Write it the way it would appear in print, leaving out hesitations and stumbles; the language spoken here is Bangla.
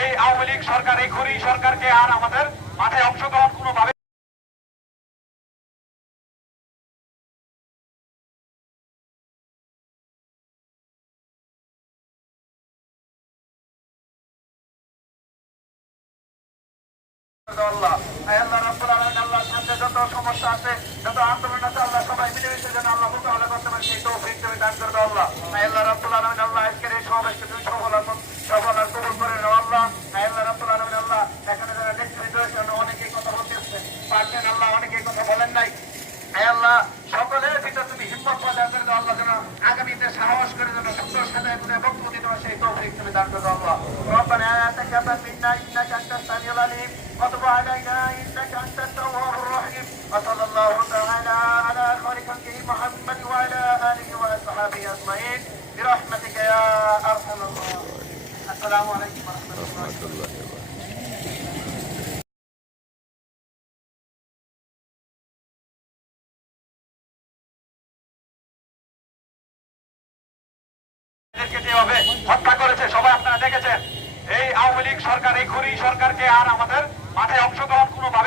এই আওয়ামী লীগ সরকার, এই খুরি সরকারকে আর আমাদের মাঠে অংশগ্রহণ কোনোভাবে যত সমস্যা আছে, যত আন্দোলন আছে, আল্লাহ সবাই মিলেমিশে যেন আল্লাহ মোকাবেলা করতে পারে সেই তৌফিক তুমি দান করে দাও আল্লাহ। আল্লাহ রাব্বুল আলামিন আল্লাহ আজকের এই সমাবেশকে তুমি সফল আর কবুল করে নাও আল্লাহ। আল্লাহ রাব্বুল আলামিন আল্লাহ এখানে যারা নেতৃত্ব রয়েছেন অনেকেই কথা বলতেছেন, পারছেন আল্লাহ, অনেকেই কথা বলেন নাই। আল্লাহ সকলের ভিতর তুমি হিম্মত প্রদান করে দাও আল্লাহ, যেন আগামীতে সাহস করে যেন সুন্দর সাজায় করে বক্তব্য দিতে পারে সেই তৌফিক তুমি দান করে দাও আল্লাহ। রব্বানা তাকাব্বাল মিন্না ইন্নাকা আনতাস সামিউল আলিম ওয়া তুব আলাইনা ইন্নাকা আনতাত তাওয়াবুর রহিম ওয়া সাল্লাল্লাহু তাআলা আলা খায়রি খালকিহি মুহাম্মাদ ওয়া আলা আলিহি ওয়া আসহাবিহি আজমাইন বিরহমাতিকা ইয়া আরহামার রাহিমিন। আসসালামু আলাইকুম ওয়া রাহমাতুল্লাহি। যেভাবে হত্যা করেছে সবাই আপনারা দেখেছেন। এই আওয়ামী লীগ সরকার, এই খুরি সরকারকে আর আমাদের মাঠে অংশগ্রহণ কোনোভাবে